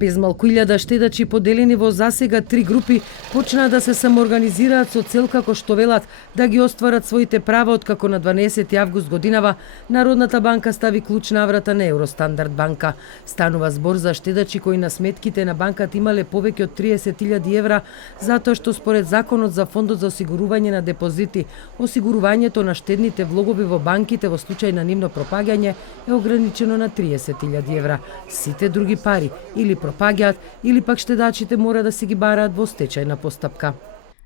Без малку 1000 штедачи поделени во засега 3 групи почнаа да се самоорганизираат со цел, како што велат, да ги остварат своите права откако на 12 август годинава Народната банка стави клуч на врата на Евростандард банка. Станува збор за штедачи кои на сметките на банката имале повеќе од 30.000 евра, затоа што според Законот за Фондот за осигурување на депозити, осигурувањето на штедните влогови во банките во случај на нивно пропаѓање е ограничено на 30.000 евра. Сите други пари или пропаѓаат, или пак штедачите мора да си ги бараат во стечајна постапка.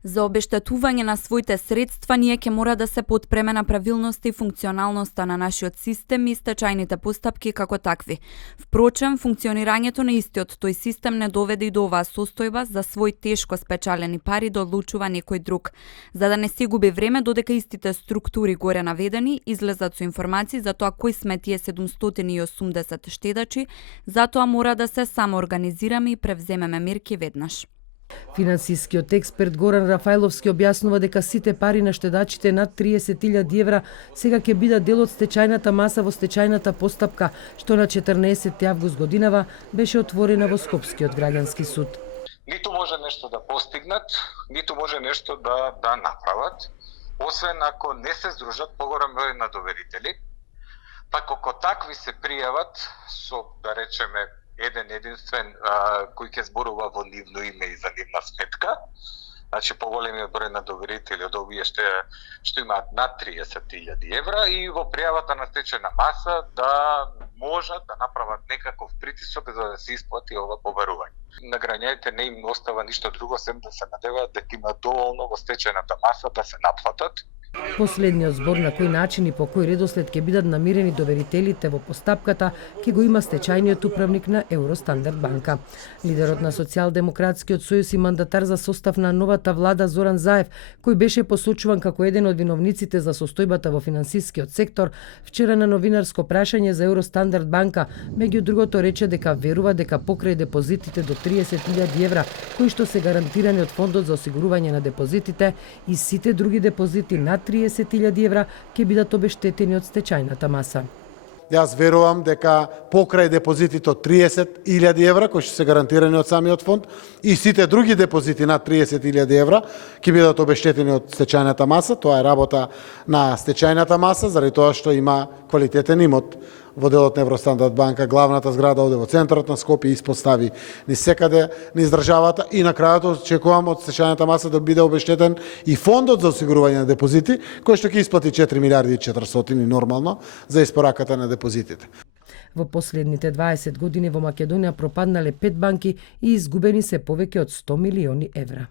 За обештетување на своите средства ние ќе мора да се подпреме на правилноста и функционалноста на нашиот систем и стечајните постапки како такви. Впрочем, функционирањето на истиот тој систем не доведе и до оваа состојба за свој тешко спечалени пари да одлучува некој друг. За да не се губи време, додека истите структури горе наведени излезат со информации за тоа кои сме тие 780 штедачи, затоа мора да се самоорганизираме и превземеме мерки веднаш. Финансискиот експерт Горан Рафајловски објаснува дека сите пари на штедачите над 30.000 евра сега ќе бидат дел од стечајната маса во стечајната постапка, што на 14 август годинава беше отворена во Скопскиот граѓански суд. Ниту може нешто да постигнат, ниту може нешто да направат, освен ако не се здружат поголем број на доверители, па како такви се пријават со, да речеме, еден единствен кој ќе зборува во нивно име и за нивна сметка. Значи поголемиот број на доверители од овие што имаат над 30.000 евра и во пријавата на стечајна маса да можат да направат некаков притисок за да се исплати ова поверување. На граѓаните не им остава ништо друго сем да се надеваат дека има доволно во стечајната маса да се наплатат. Последниот збор на кој начин и по кој редослед ќе бидат намирени доверителите во постапката ќе го има стечајниот управник на Евростандард банка. Лидерот на Социјалдемократскиот сојуз и мандатар за состав на новата влада Зоран Заев, кој беше посочуван како еден од виновниците за состојбата во финансискиот сектор, вчера на новинарско прашање за Евростандард банка, меѓу другото рече дека верува дека покрај депозитите до 30.000 евра, кои што се гарантирани од Фондот за осигурување на депозитите, и сите други депозити над 30.000 евра ќе бидат обештетени од стечајната маса. Јас верувам дека покрај депозитите од 30.000 евра, кои што се гарантирани од самиот фонд, и сите други депозити над 30.000 евра ќе бидат обештетени од стечајната маса. Тоа е работа на стечајната маса, заради тоа што има квалитетен имот во делот на Евростандард банка, главната зграда оде во центарот на Скопје, испостави низ секаде низ државата, и на крајот очекувам од стечајната маса да биде обештетен и Фондот за осигурување на депозити, кој што ќе исплати 4 милиарди и 400 нормално за испораката на депозитите. Во последните 20 години во Македонија пропаднале 5 банки и изгубени се повеќе од 100 милиони евра.